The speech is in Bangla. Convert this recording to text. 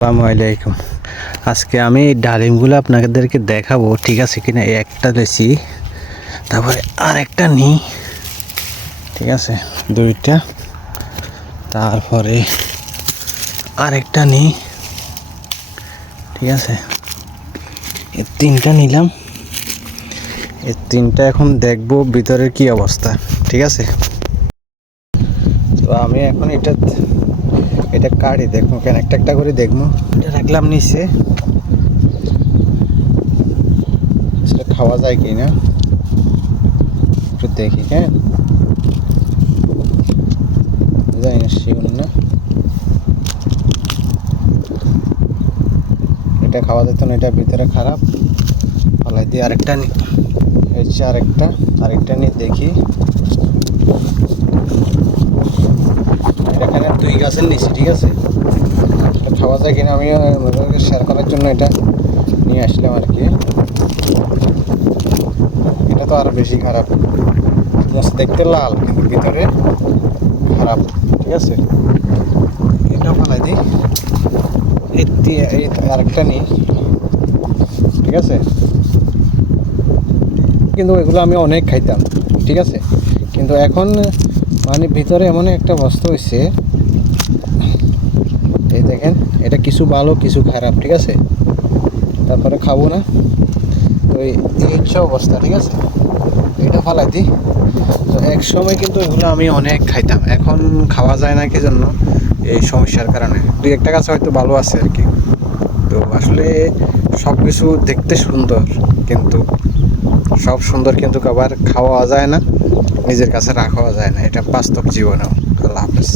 আসসালামু আলাইকুম। আজকে আমি ডালিমগুলো আপনাদেরকে দেখাবো, ঠিক আছে কিনা। এই একটা দিয়েছি, তারপরে আরেকটা নিই, ঠিক আছে, দুইটা, তারপরে আরেকটা নিই, ঠিক আছে, এই তিনটা নিলাম। এই তিনটা এখন দেখবো ভিতরের কি অবস্থা, ঠিক আছে। তো আমি এখন এটা কাটি দেখবো, কেন একটা একটা করে দেখবো। এটা রাখলাম নিচে, খাওয়া যায় কি না একটু দেখি। হ্যাঁ, জানি না, শিওর না এটা খাওয়া যেত না, এটা ভিতরে খারাপ। পালাই দিয়ে আরেকটা নিই, হচ্ছে আরেকটা নিয়ে দেখি। এখানে 2 গাছের নিচে, ঠিক আছে, এটা খাওয়া যায় কিনা আমি আপনাদেরকে শেয়ার করার জন্য এটা নিয়ে আসলাম আর কি। এটা তো আরো বেশি খারাপ, দেখতে লাল কিন্তু ভিতরে খারাপ, ঠিক আছে। এটাও ফালাই দিই, এই আরেকটা নিই, ঠিক আছে। কিন্তু এগুলো আমি অনেক খাইতাম, ঠিক আছে, কিন্তু এখন মানে ভিতরে এমন একটা অবস্থা হয়েছে, এই দেখেন, এটা কিছু ভালো কিছু খারাপ, ঠিক আছে। তারপরে খাবো না, তো এই হচ্ছে অবস্থা, ঠিক আছে। এটা ফালাই দিই। তো এক সময় কিন্তু এগুলো আমি অনেক খাইতাম, এখন খাওয়া যায় না, কি জন্য, এই সমস্যার কারণে। 2-1টা গাছ হয়তো ভালো আছে আর কি। তো আসলে সব কিছু দেখতে সুন্দর, কিন্তু সব সুন্দর কিন্তু আবার খাওয়া যায় না, নিজের কাছে রাখাও যায় না, এটা বাস্তব জীবনেও। আল্লাহ হাফেজ।